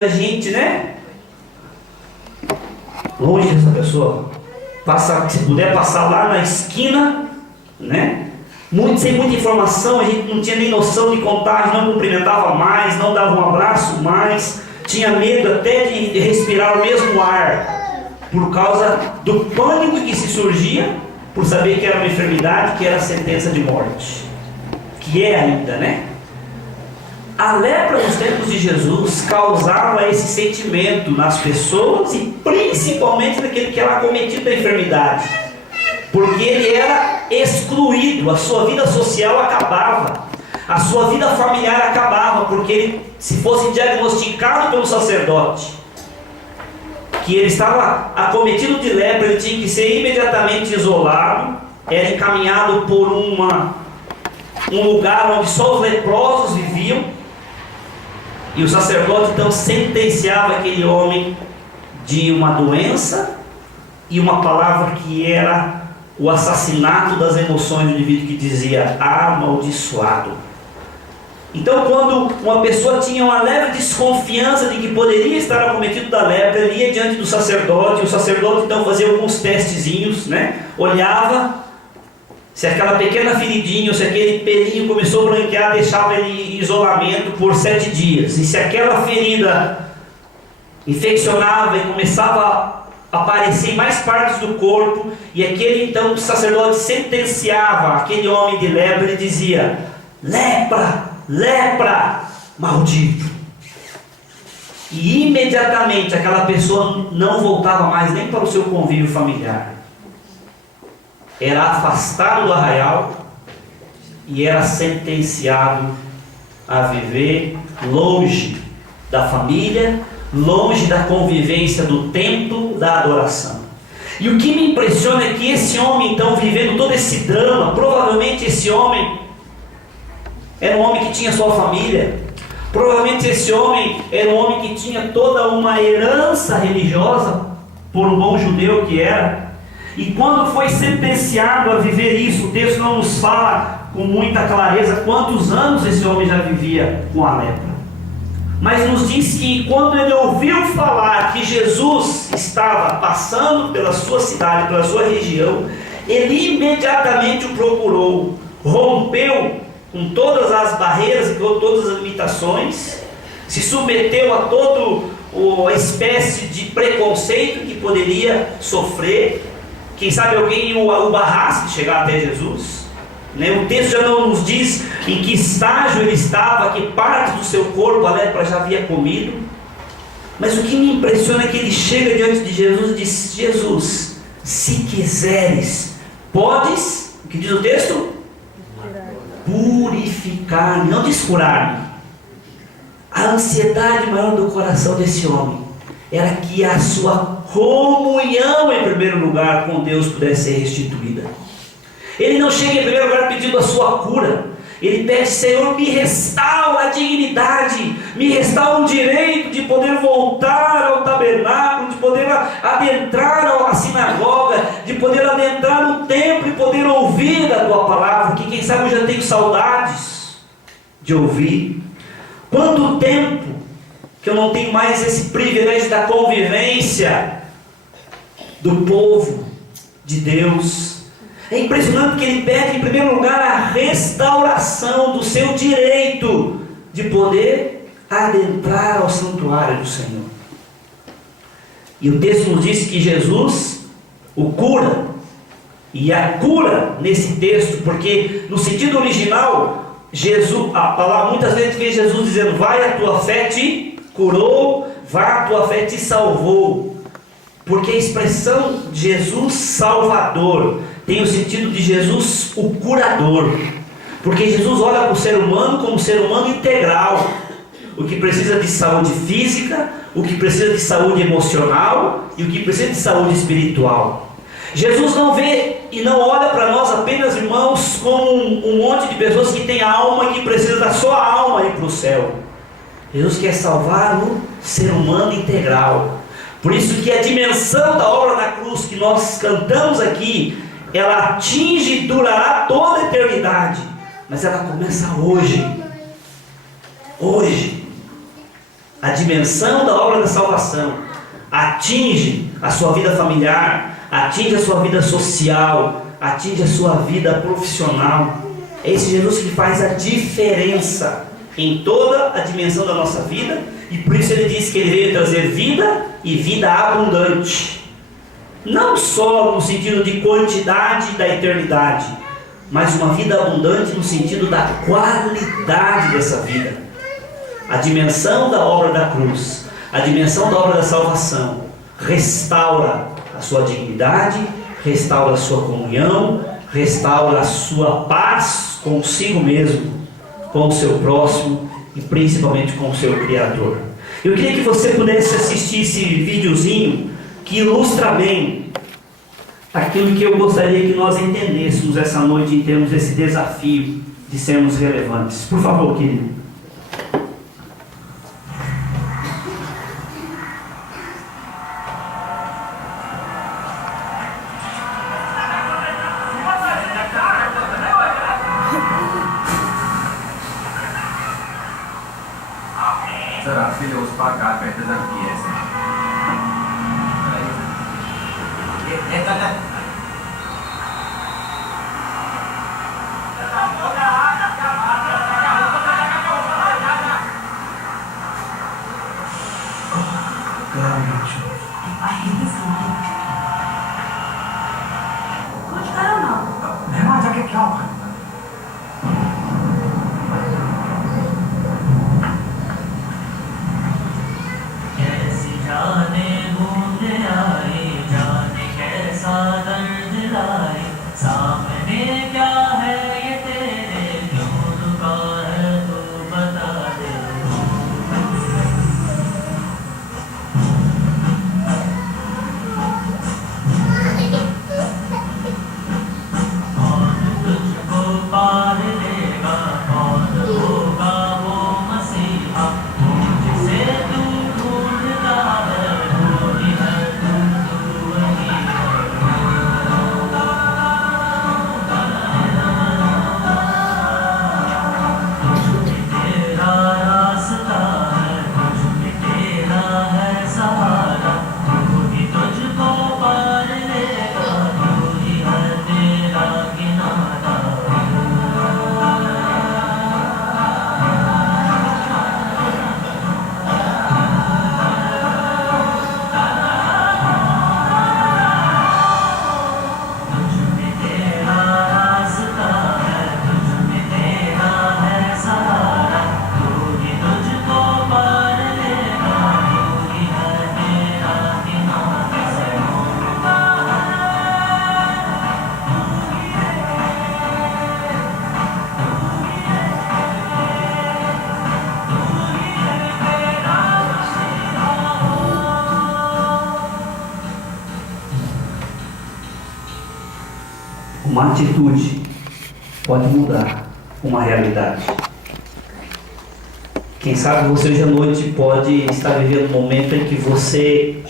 a gente, né? Longe dessa pessoa. Se puder passar lá na esquina, né? Sem muita informação, a gente não tinha nem noção de contagem, não cumprimentava mais, não dava um abraço mais, tinha medo até de respirar o mesmo ar, por causa do pânico que se surgia, por saber que era uma enfermidade, que era a sentença de morte, que é ainda, né? A lepra nos tempos de Jesus causava esse sentimento nas pessoas e principalmente naquele que era acometido da enfermidade, porque ele era excluído, a sua vida social acabava, a sua vida familiar acabava, porque ele, se fosse diagnosticado pelo sacerdote que ele estava acometido de lepra, ele tinha que ser imediatamente isolado, era encaminhado por um lugar onde só os leprosos viviam. E o sacerdote então sentenciava aquele homem de uma doença e uma palavra que era o assassinato das emoções do indivíduo, que dizia amaldiçoado. Então, quando uma pessoa tinha uma leve desconfiança de que poderia estar acometido da lepra, ele ia diante do sacerdote, e o sacerdote então fazia alguns testezinhos, né? Olhava se aquela pequena feridinha, ou se aquele pelinho começou a branquear, deixava ele em isolamento por 7 dias. E se aquela ferida infeccionava e começava a aparecer em mais partes do corpo, e aquele então o sacerdote sentenciava aquele homem de lepra e dizia: lepra, lepra, maldito. E imediatamente aquela pessoa não voltava mais nem para o seu convívio familiar. Era afastado do arraial e era sentenciado a viver longe da família, longe da convivência do templo da adoração. E o que me impressiona é que esse homem, então, vivendo todo esse drama, provavelmente esse homem era um homem que tinha sua família, provavelmente esse homem era um homem que tinha toda uma herança religiosa, por um bom judeu que era. E quando foi sentenciado a viver isso, o texto não nos fala com muita clareza quantos anos esse homem já vivia com a lepra. Mas nos diz que quando ele ouviu falar que Jesus estava passando pela sua cidade, pela sua região, ele imediatamente o procurou, rompeu com todas as barreiras e com todas as limitações, se submeteu a toda a espécie de preconceito que poderia sofrer. Quem sabe alguém o barrasse de chegar até Jesus, né? O texto já não nos diz em que estágio ele estava, que parte do seu corpo a lepra já havia comido. Mas o que me impressiona é que ele chega diante de Jesus e diz: Jesus, se quiseres, podes, o que diz o texto? Purificar-me, não diz curar-me. A ansiedade maior do coração desse homem era que a sua comunhão, em primeiro lugar, com Deus pudesse ser restituída. Ele não chega em primeiro lugar pedindo a sua cura. Ele pede: Senhor, me restaura a dignidade, me restaura o direito de poder voltar ao tabernáculo, de poder adentrar a sinagoga, de poder adentrar no templo e poder ouvir a tua palavra, que quem sabe eu já tenho saudades de ouvir. Quanto tempo que eu não tenho mais esse privilégio da convivência do povo de Deus. É impressionante que ele pede em primeiro lugar a restauração do seu direito de poder adentrar ao santuário do Senhor. E o texto nos diz que Jesus o cura. E a cura nesse texto, porque no sentido original, Jesus, a palavra, muitas vezes vê Jesus dizendo: vai, a tua fé te curou, vá, a tua fé te salvou. Porque a expressão Jesus Salvador tem o sentido de Jesus o curador. Porque Jesus olha para o ser humano como um ser humano integral. O que precisa de saúde física, o que precisa de saúde emocional e o que precisa de saúde espiritual. Jesus não vê e não olha para nós apenas, irmãos, como um monte de pessoas que têm alma e que precisa da sua alma ir para o céu. Jesus quer salvar o ser humano integral. Por isso que a dimensão da obra da cruz que nós cantamos aqui, ela atinge e durará toda a eternidade, mas ela começa hoje. Hoje. A dimensão da obra da salvação atinge a sua vida familiar, atinge a sua vida social, atinge a sua vida profissional. É esse Jesus que faz a diferença em toda a dimensão da nossa vida, e por isso ele diz que ele veio trazer vida e vida abundante. Não só no sentido de quantidade da eternidade, mas uma vida abundante no sentido da qualidade dessa vida. A dimensão da obra da cruz, a dimensão da obra da salvação, restaura a sua dignidade, restaura a sua comunhão, restaura a sua paz consigo mesmo, com o seu próximo e principalmente com o seu Criador. Eu queria que você pudesse assistir esse videozinho que ilustra bem aquilo que eu gostaria que nós entendêssemos essa noite em termos desse desafio de sermos relevantes. Por favor, querido. Sarà figlio spacca per te da chiesa. Uma atitude pode mudar uma realidade. Quem sabe você hoje à noite pode estar vivendo um momento em que você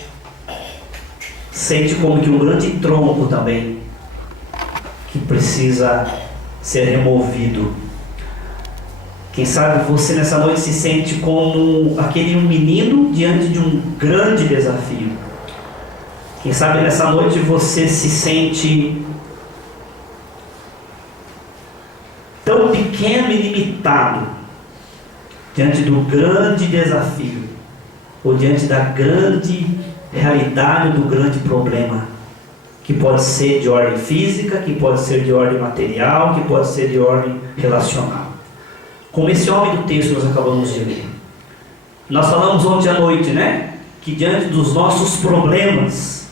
sente como que um grande tronco também que precisa ser removido. Quem sabe você nessa noite se sente como aquele menino diante de um grande desafio. Quem sabe nessa noite você se sente tão pequeno e limitado diante do grande desafio, ou diante da grande realidade, do grande problema, que pode ser de ordem física, que pode ser de ordem material, que pode ser de ordem relacional. Como esse homem do texto nós acabamos de ler. Nós falamos ontem à noite, né? Que diante dos nossos problemas,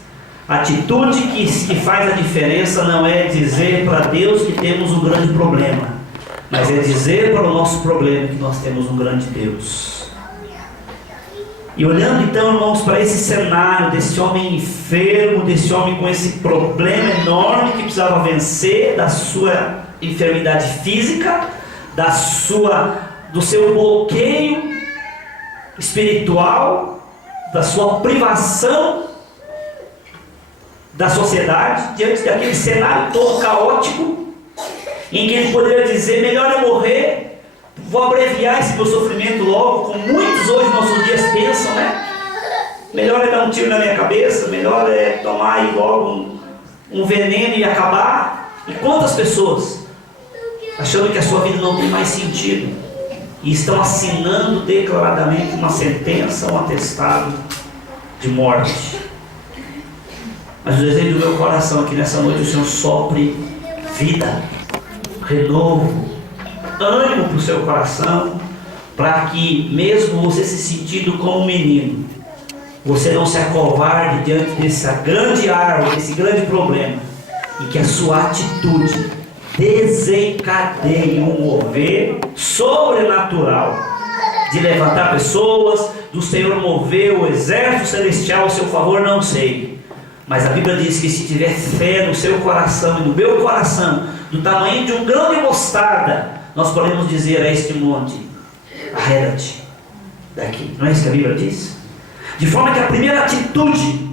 a atitude que faz a diferença não é dizer para Deus que temos um grande problema, mas é dizer para o nosso problema que nós temos um grande Deus. E olhando então, irmãos, para esse cenário desse homem enfermo, desse homem com esse problema enorme que precisava vencer, da sua enfermidade física, do seu bloqueio espiritual, da sua privação da sociedade, diante daquele cenário todo caótico, em que ele poderia dizer: melhor é morrer Vou abreviar esse meu sofrimento logo, como muitos hoje nossos dias pensam, né? Melhor é dar um tiro na minha cabeça, melhor é tomar aí logo um veneno e acabar. E quantas pessoas, achando que a sua vida não tem mais sentido, e estão assinando declaradamente uma sentença, um atestado de morte. Mas o desejo do meu coração aqui nessa noite, o Senhor sopre vida, renovo, ânimo para o seu coração, para que mesmo você se sentindo como um menino, você não se acovarde diante dessa grande árvore, desse grande problema, e que a sua atitude desencadeie um mover sobrenatural de levantar pessoas, do Senhor mover o exército celestial ao seu favor, não sei. Mas a Bíblia diz que se tiver fé no seu coração e no meu coração, do tamanho de um grão de mostarda, nós podemos dizer a este monte: arreda-te daqui. Não é isso que a Bíblia diz? De forma que a primeira atitude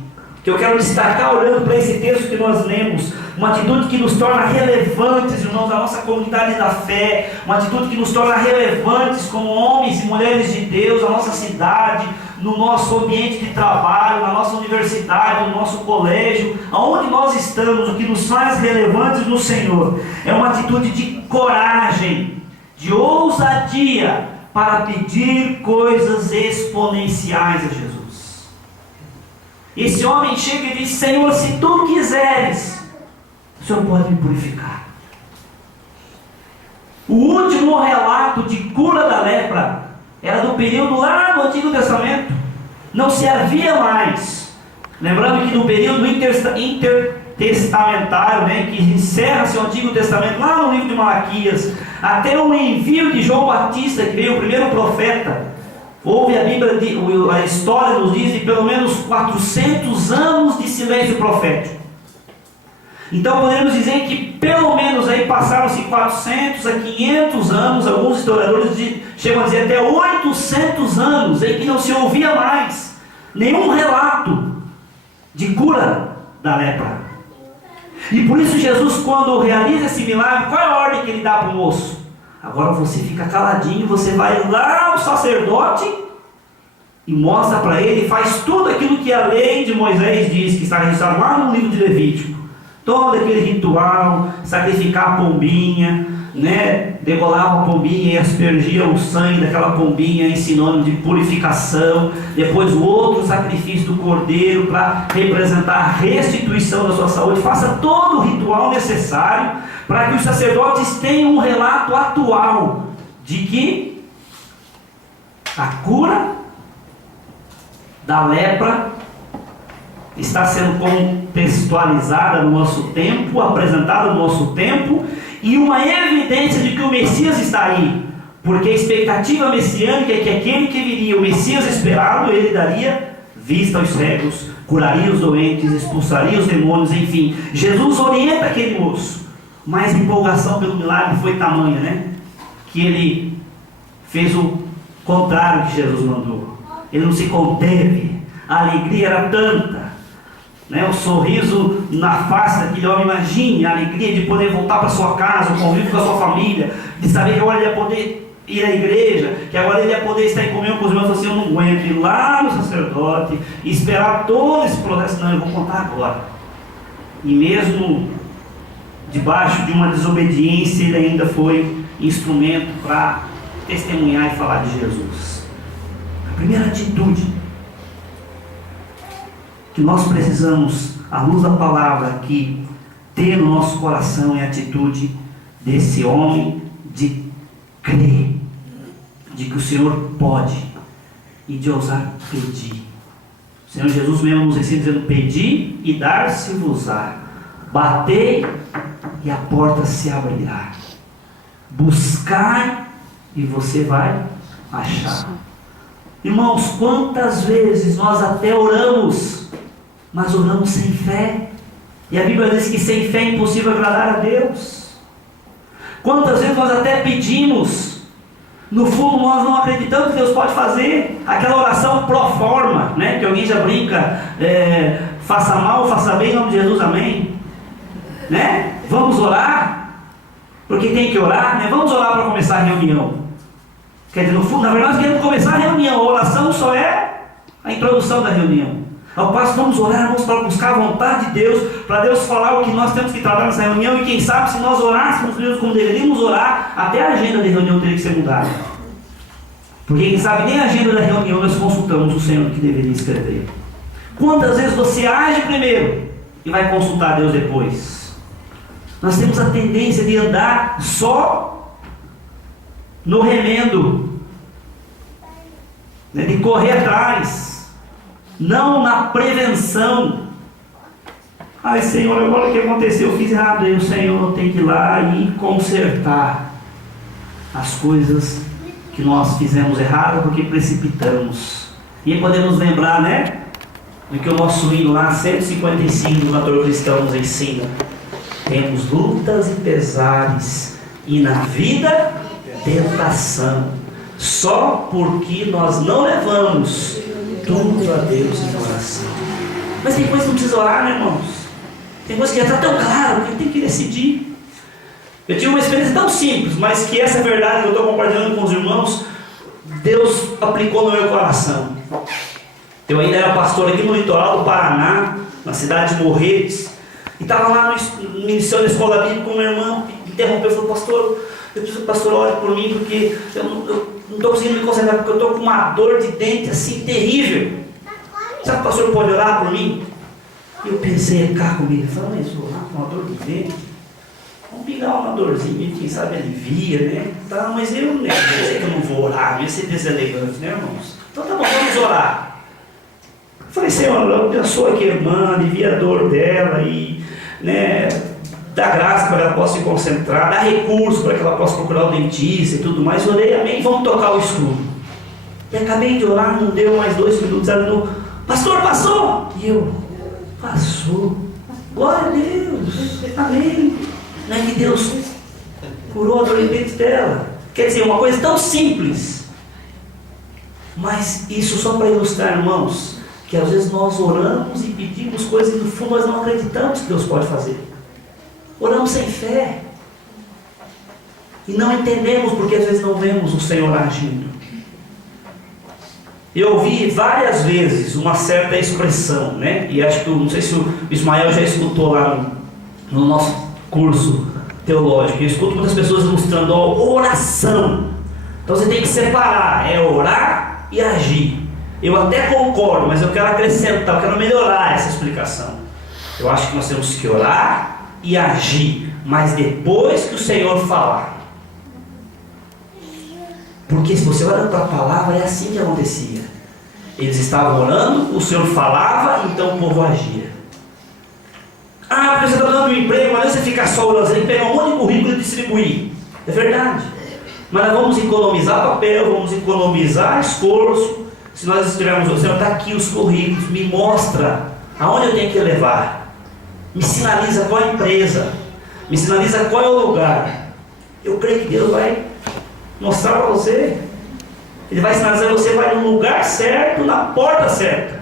que eu quero destacar olhando para esse texto que nós lemos, uma atitude que nos torna relevantes, irmãos, da nossa comunidade da fé, uma atitude que nos torna relevantes como homens e mulheres de Deus, na nossa cidade, no nosso ambiente de trabalho, na nossa universidade, no nosso colégio, aonde nós estamos, o que nos faz relevantes no Senhor, é uma atitude de coragem, de ousadia, para pedir coisas exponenciais a Jesus. Esse homem chega e diz: Senhor, se tu quiseres, o Senhor pode me purificar. O último relato de cura da lepra era do período lá do Antigo Testamento. Não se havia mais. Lembrando que no período intertestamentário, né, que encerra-se o Antigo Testamento, lá no livro de Malaquias, até o envio de João Batista, que veio o primeiro profeta, houve a Bíblia, a história nos diz, de pelo menos 400 anos de silêncio profético. Então podemos dizer que pelo menos aí passaram-se 400 a 500 anos, alguns historiadores chegam a dizer até 800 anos, em que não se ouvia mais nenhum relato de cura da lepra. E por isso Jesus, quando realiza esse milagre, qual é a ordem que ele dá para o moço? Agora você fica caladinho, você vai lá ao sacerdote e mostra para ele, faz tudo aquilo que a lei de Moisés diz, que está registrado lá no livro de Levítico. Todo aquele ritual, sacrificar a pombinha, né? Degolava a pombinha e aspergia o sangue daquela pombinha em sinônimo de purificação. Depois o outro sacrifício do cordeiro para representar a restituição da sua saúde. Faça todo o ritual necessário para que os sacerdotes tenham um relato atual de que a cura da lepra está sendo contextualizada no nosso tempo, apresentada no nosso tempo, e uma evidência de que o Messias está aí, porque a expectativa messiânica é que aquele que viria, o Messias esperado, ele daria vista aos cegos, curaria os doentes, expulsaria os demônios, enfim. Jesus orienta aquele moço, mas a empolgação pelo milagre foi tamanha, né? Que ele fez o contrário que Jesus mandou. Ele não se conteve, a alegria era tanta, né? O sorriso na face daquele homem, imagine a alegria de poder voltar para sua casa, o convívio com a sua família, de saber que agora ele ia poder ir à igreja, que agora ele ia poder estar em comunhão com os irmãos. Assim: eu não aguento ir lá no sacerdote e esperar todo esse processo, não, eu vou contar agora. E mesmo debaixo de uma desobediência, ele ainda foi instrumento para testemunhar e falar de Jesus. A primeira atitude que nós precisamos, à luz da palavra aqui, ter no nosso coração é a atitude desse homem de crer, de que o Senhor pode, e de ousar pedir. O Senhor Jesus mesmo nos ensina dizendo: pedi e dar-se-vos-á, batei e a porta se abrirá, buscai e você vai achar. Irmãos, quantas vezes nós até oramos, mas oramos sem fé, e a Bíblia diz que sem fé é impossível agradar a Deus. Quantas vezes nós até pedimos, no fundo nós não acreditamos que Deus pode fazer aquela oração pro forma, né? Que alguém já brinca, faça mal, faça bem, em nome de Jesus, amém, né? Vamos orar, porque tem que orar, né? Vamos orar para começar a reunião. Quer dizer, no fundo, na verdade, nós queremos começar a reunião. A oração só é a introdução da reunião. Ao passo, vamos orar, vamos para buscar a vontade de Deus, para Deus falar o que nós temos que tratar nessa reunião. E quem sabe, se nós orássemos mesmo como deveríamos orar, até a agenda da reunião teria que ser mudada. Porque quem sabe, nem a agenda da reunião nós consultamos o Senhor que deveria escrever. Quantas vezes você age primeiro e vai consultar Deus depois? Nós temos a tendência de andar só no remendo, né, de correr atrás, não na prevenção. Ai, Senhor, agora o que aconteceu? Eu fiz errado. Aí o Senhor tem que ir lá e consertar as coisas que nós fizemos errado porque precipitamos. E aí podemos lembrar, né, do que o nosso hino lá 155 do cantor cristão nos ensina: temos lutas e pesares, e na vida tentação, só porque nós não levamos tudo a Deus em oração. Mas tem coisa que não precisa orar, né, irmãos? Tem coisa que já está tão claro que tem que decidir. Eu tive uma experiência tão simples, mas que essa verdade que eu estou compartilhando com os irmãos, Deus aplicou no meu coração. Eu ainda era pastor aqui no litoral do Paraná, na cidade de Morretes, e estava lá no iniciando a escola bíblica com meu irmão, interrompeu e falou: pastor, eu preciso que o pastor ore por mim, porque eu não estou conseguindo me concentrar, porque eu estou com uma dor de dente assim terrível. Sabe que o pastor pode orar por mim? E eu pensei cá comigo, falei: mas orar com uma dor de dente? Vamos pegar uma dorzinha, quem sabe alivia, né? Tá, mas eu sei que eu não vou orar, não ia ser deselegante, né, irmãos? Então tá bom, vamos orar. Eu falei: Senhor, eu abençoe aqui a irmã, alivia a dor dela e, né, dá graça para que ela possa se concentrar, dá recurso para que ela possa procurar o dentista e tudo mais. Eu orei, amém, vamos tocar o escudo. E acabei de orar, não deu mais 2 minutos, ela falou: pastor, passou? E eu: passou. Glória a Deus, amém. Não é que Deus curou a dor de dente dela? Quer dizer, uma coisa tão simples. Mas isso só para ilustrar, irmãos, que às vezes nós oramos e pedimos coisas e no fundo nós não acreditamos que Deus pode fazer. Oramos sem fé. E não entendemos porque às vezes não vemos o Senhor agindo. Eu ouvi várias vezes uma certa expressão, né? E acho que, não sei se o Ismael já escutou lá no nosso curso teológico. Eu escuto muitas pessoas mostrando a oração. Então você tem que separar, é orar e agir. Eu até concordo, mas eu quero acrescentar, eu quero melhorar essa explicação. Eu acho que nós temos que orar e agir, mas depois que o Senhor falar. Porque se você olha para a palavra, é assim que acontecia. Eles estavam orando, o Senhor falava, então o povo agia. Ah, porque você está dando um emprego, mas não é você ficar só orando, você tem que pegar um monte de currículo e distribuir. É verdade. Mas nós vamos economizar papel, vamos economizar esforço. Se nós estivermos, o Senhor está aqui os currículos, me mostra aonde eu tenho que levar. Me sinaliza qual é a empresa, me sinaliza qual é o lugar. Eu creio que Deus vai mostrar para você. Ele vai sinalizar você, vai no lugar certo, na porta certa.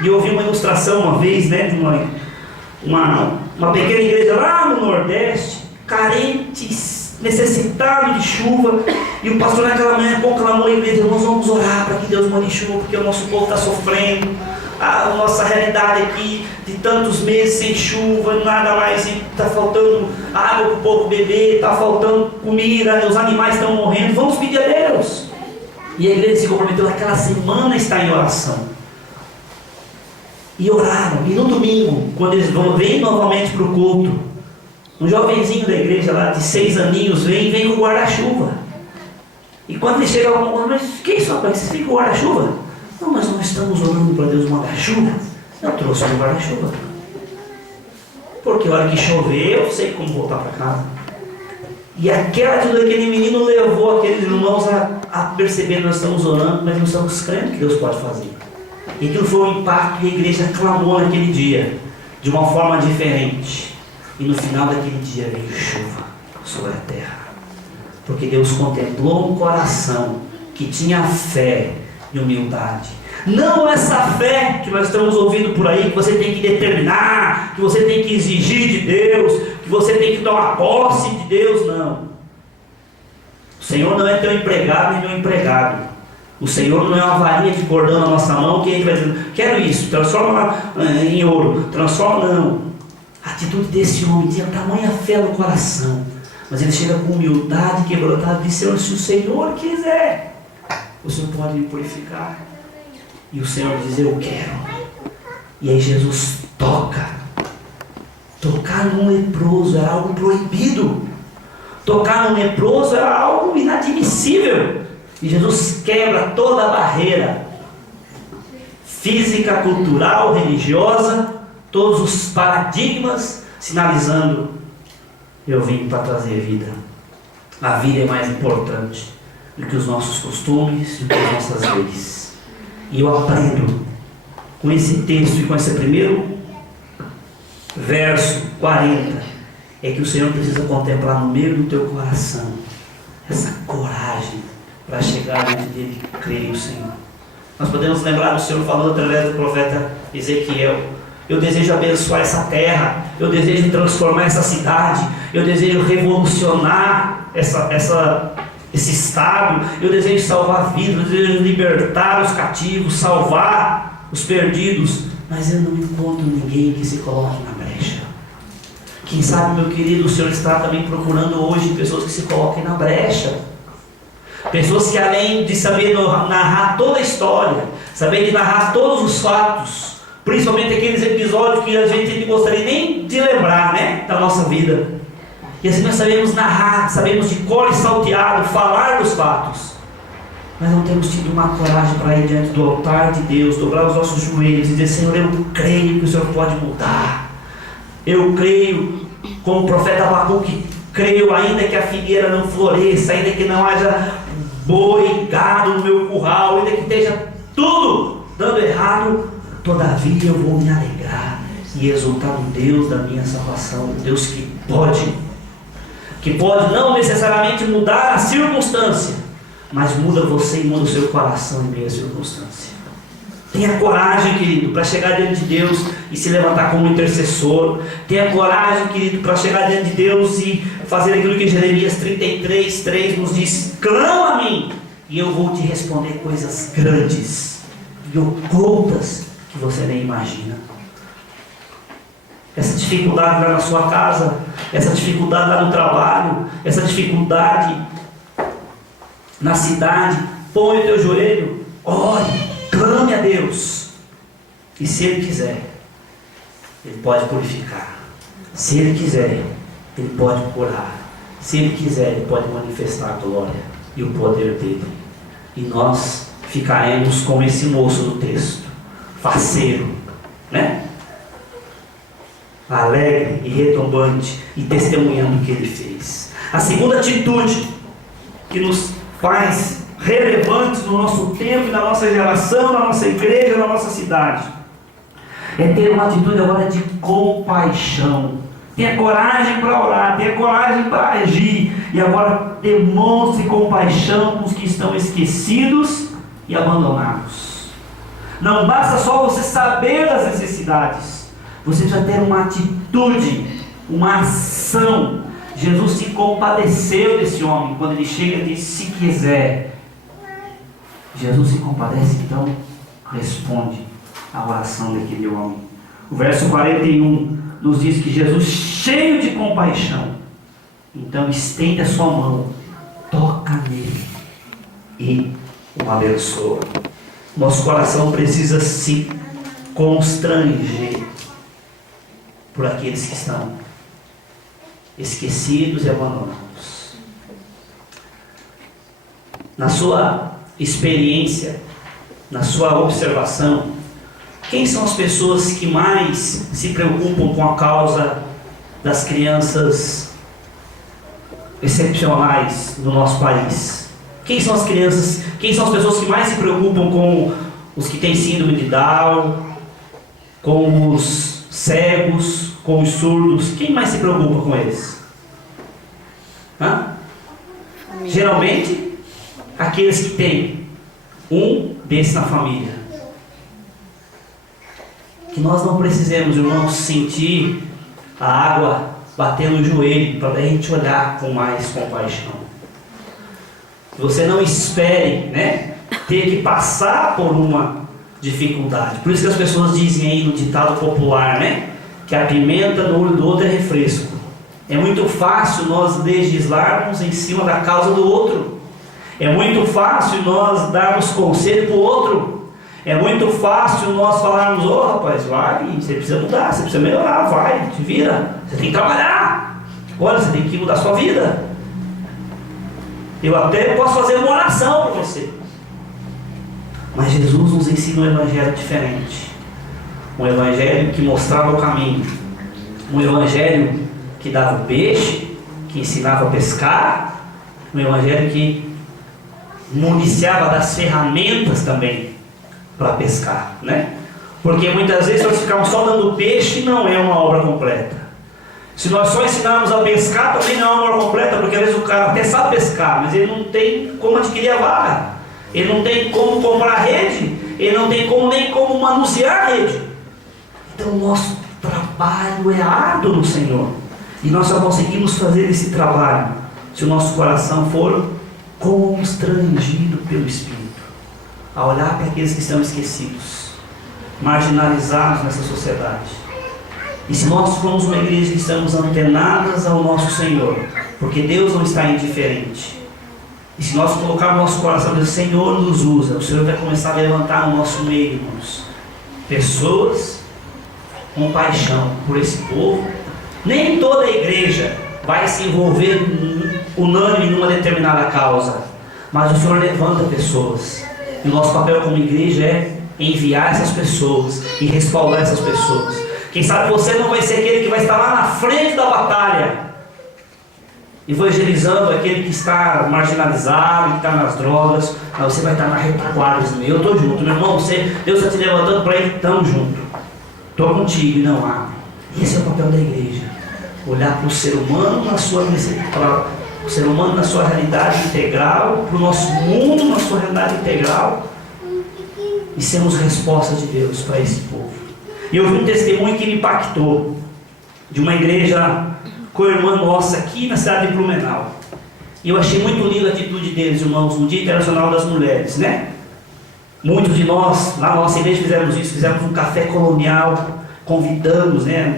E eu ouvi uma ilustração uma vez, né, de uma pequena igreja lá no Nordeste, carentes, necessitado de chuva, e o pastor naquela manhã conclamou a igreja: nós vamos orar para que Deus mande chuva, porque o nosso povo está sofrendo, a nossa realidade aqui de tantos meses sem chuva, nada mais, está faltando água para o povo beber, está faltando comida, os animais estão morrendo, vamos pedir a Deus. E a igreja se comprometeu naquela semana a estar em oração. E oraram, e no domingo, quando eles vêm novamente para o culto, um jovenzinho da igreja lá, de 6 aninhos, vem com o guarda-chuva. E quando ele chega, mas que é isso, rapaz? Você fica com o guarda-chuva? Não, mas nós estamos orando para Deus mandar chuva. Eu trouxe um guarda-chuva. Porque a hora que chover, eu sei como voltar para casa. E aquela atitude daquele menino levou aqueles irmãos a perceber que nós estamos orando, mas não estamos crendo que Deus pode fazer. E aquilo foi um impacto que a igreja clamou naquele dia, de uma forma diferente. E no final daquele dia veio chuva sobre a terra. Porque Deus contemplou um coração que tinha fé e humildade. Não essa fé que nós estamos ouvindo por aí, que você tem que determinar, que você tem que exigir de Deus, que você tem que tomar posse de Deus, não. Senhor não é teu empregado nem meu empregado. O Senhor não é uma varinha de cordão na nossa mão que ele vai dizer, quero isso, transforma em ouro, transforma, não. A atitude desse homem tinha tamanha fé no coração, mas ele chega com humildade, quebrantado, e diz, Senhor, se o Senhor quiser, o Senhor pode me purificar. E o Senhor diz, eu quero. E aí Jesus tocar num leproso era algo proibido. Tocar num leproso era algo inadmissível. E Jesus quebra toda a barreira física, cultural, religiosa, todos os paradigmas, sinalizando, eu vim para trazer vida. A vida é mais importante do que os nossos costumes, do que as nossas leis. E eu aprendo com esse texto e com esse primeiro verso 40, é que o Senhor precisa contemplar no meio do teu coração essa coragem para chegar diante dele, creio, Senhor. Nós podemos lembrar do Senhor falando através do profeta Ezequiel, eu desejo abençoar essa terra, eu desejo transformar essa cidade, eu desejo revolucionar esse estado, eu desejo salvar vidas, eu desejo libertar os cativos, salvar os perdidos, mas eu não encontro ninguém que se coloque na brecha. Quem sabe, meu querido, o Senhor está também procurando hoje pessoas que se coloquem na brecha, pessoas que, além de saber narrar toda a história, saber de narrar todos os fatos, principalmente aqueles episódios que a gente não gostaria nem de lembrar, né, da nossa vida, e assim nós sabemos narrar, sabemos de cor e salteado falar dos fatos, mas não temos tido uma coragem para ir diante do altar de Deus, dobrar os nossos joelhos e dizer, Senhor, eu creio que o Senhor pode mudar. Eu creio, como o profeta Abacuque creio, ainda que a figueira não floresça, ainda que não haja boi, gado no meu curral, ainda que esteja tudo dando errado, todavia eu vou me alegrar e exultar no Deus da minha salvação, o Deus que pode não necessariamente mudar a circunstância, mas muda você e muda o seu coração em meio à circunstância. Tenha coragem, querido, para chegar diante de Deus e se levantar como intercessor. Tenha coragem, querido, para chegar diante de Deus e fazer aquilo que Jeremias 33:3 nos diz, clama a mim e eu vou te responder coisas grandes e ocultas que você nem imagina. Essa dificuldade lá na sua casa, essa dificuldade lá no trabalho, essa dificuldade na cidade, põe o teu joelho, ore, clame a Deus, e se Ele quiser, Ele pode purificar, se Ele quiser, Ele pode curar, se Ele quiser, Ele pode manifestar a glória e o poder dEle, e nós ficaremos como esse moço do texto, faceiro, né? Alegre e retumbante e testemunhando o que Ele fez. A segunda atitude que nos faz relevantes no nosso tempo, na nossa geração, na nossa igreja, na nossa cidade, é ter uma atitude agora de compaixão. Tenha coragem para orar, tenha coragem para agir, e agora demonstre compaixão com os que estão esquecidos e abandonados. Não basta só você saber das necessidades, você precisa ter uma atitude, uma ação. Jesus se compadeceu desse homem quando ele chega e diz, se quiser. Jesus se compadece, então responde à oração daquele homem. O verso 41 nos diz que Jesus, cheio de compaixão, então estende a sua mão, toca nele e o abençoa. Nosso coração precisa se constranger por aqueles que estão esquecidos e abandonados. Na sua experiência, na sua observação, quem são as pessoas que mais se preocupam com a causa das crianças excepcionais do nosso país? Quem são as crianças, quem são as pessoas que mais se preocupam com os que têm síndrome de Down, com os cegos, com os surdos? Quem mais se preocupa com eles? Geralmente, aqueles que têm um desses na família. Que nós não precisemos, irmãos, sentir a água bater no joelho para a gente olhar com mais compaixão. Que você não espere, né, ter que passar por uma dificuldade. Por isso que as pessoas dizem aí no ditado popular, né, que a pimenta no olho do outro é refresco. É muito fácil nós legislarmos em cima da causa do outro. É muito fácil nós darmos conselho para o outro. É muito fácil nós falarmos: ô rapaz, vai, você precisa mudar, você precisa melhorar, vai, te vira, você tem que trabalhar, olha, você tem que mudar a sua vida. Eu até posso fazer uma oração para você. Mas Jesus nos ensina um evangelho diferente. Um evangelho que mostrava o caminho. Um evangelho que dava o peixe, que ensinava a pescar. Um evangelho que municiava das ferramentas também para pescar, né? Porque muitas vezes nós ficamos só dando peixe, não é uma obra completa. Se nós só ensinarmos a pescar, também não é uma obra completa, porque às vezes o cara até sabe pescar, mas ele não tem como adquirir a vara, ele não tem como comprar a rede, ele não tem como nem como manusear a rede. Então o nosso trabalho é árduo no Senhor, e nós só conseguimos fazer esse trabalho se o nosso coração for constrangido pelo Espírito, a olhar para aqueles que estão esquecidos, marginalizados nessa sociedade. E se nós formos uma igreja que estamos antenadas ao nosso Senhor, porque Deus não está indiferente, e se nós colocarmos no nosso coração, o Senhor nos usa, o Senhor vai começar a levantar no nosso meio, irmãos, pessoas com paixão por esse povo. Nem toda a igreja vai se envolver unânime numa determinada causa, mas o Senhor levanta pessoas, e o nosso papel como igreja é enviar essas pessoas e respaldar essas pessoas. Quem sabe você não vai ser aquele que vai estar lá na frente da batalha, evangelizando aquele que está marginalizado, que está nas drogas, mas você vai estar na retaguarda dizendo: eu estou junto, meu irmão, Deus está te levantando para ir, estamos juntos, estou contigo e não há. Esse é o papel da igreja, olhar para o ser humano na sua o ser humano na sua realidade integral, para o nosso mundo na sua realidade integral, e sermos resposta de Deus para esse povo. E eu vi um testemunho que me impactou, de uma igreja com a irmã nossa aqui na cidade de Blumenau. E eu achei muito linda a atitude deles, irmãos, no Dia Internacional das Mulheres, né? Muitos de nós, lá na nossa igreja, fizemos isso, fizemos um café colonial, convidamos, né,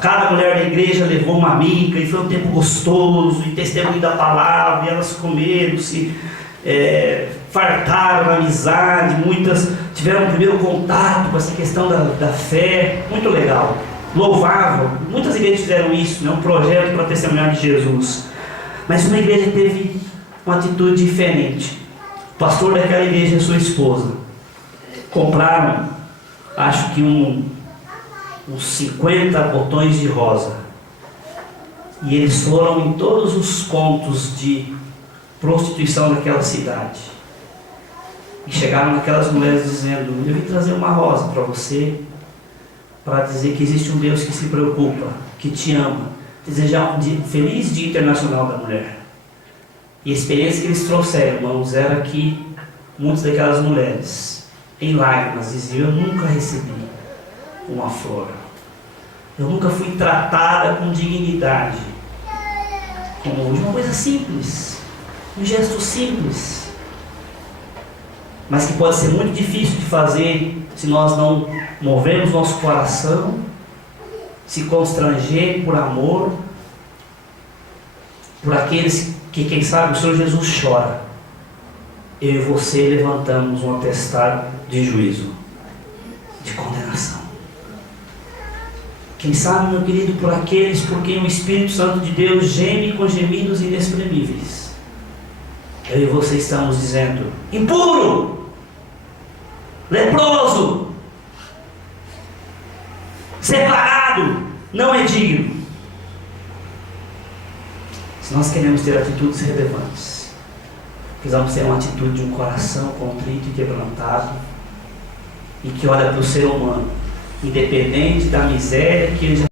cada mulher da igreja levou uma amiga, e foi um tempo gostoso, e testemunho da palavra, e elas comeram, se fartaram na amizade, muitas tiveram um primeiro contato com essa questão da fé, muito legal, louvável. Muitas igrejas fizeram isso, né, um projeto para testemunhar de Jesus. Mas uma igreja teve uma atitude diferente. O pastor daquela igreja e sua esposa compraram, acho que uns 50 botões de rosa, e eles foram em todos os pontos de prostituição daquela cidade, e chegaram naquelas mulheres dizendo: eu vim trazer uma rosa para você, para dizer que existe um Deus que se preocupa, que te ama, desejar um feliz Dia Internacional da Mulher. E a experiência que eles trouxeram, irmãos, era que muitas daquelas mulheres, em lágrimas, diziam: eu nunca recebi uma flor, eu nunca fui tratada com dignidade, como hoje. Uma coisa simples, um gesto simples, mas que pode ser muito difícil de fazer se nós não movemos nosso coração, se constranger por amor, por aqueles que, quem sabe, o Senhor Jesus chora. Eu e você levantamos um atestado de juízo, de condenação. Quem sabe, meu querido, por aqueles por quem o Espírito Santo de Deus geme com gemidos inexprimíveis. Eu e você estamos dizendo: impuro, leproso, separado, não é digno. Se nós queremos ter atitudes relevantes, precisamos ter uma atitude de um coração contrito e quebrantado, e que olha para o ser humano, independente da miséria que ele já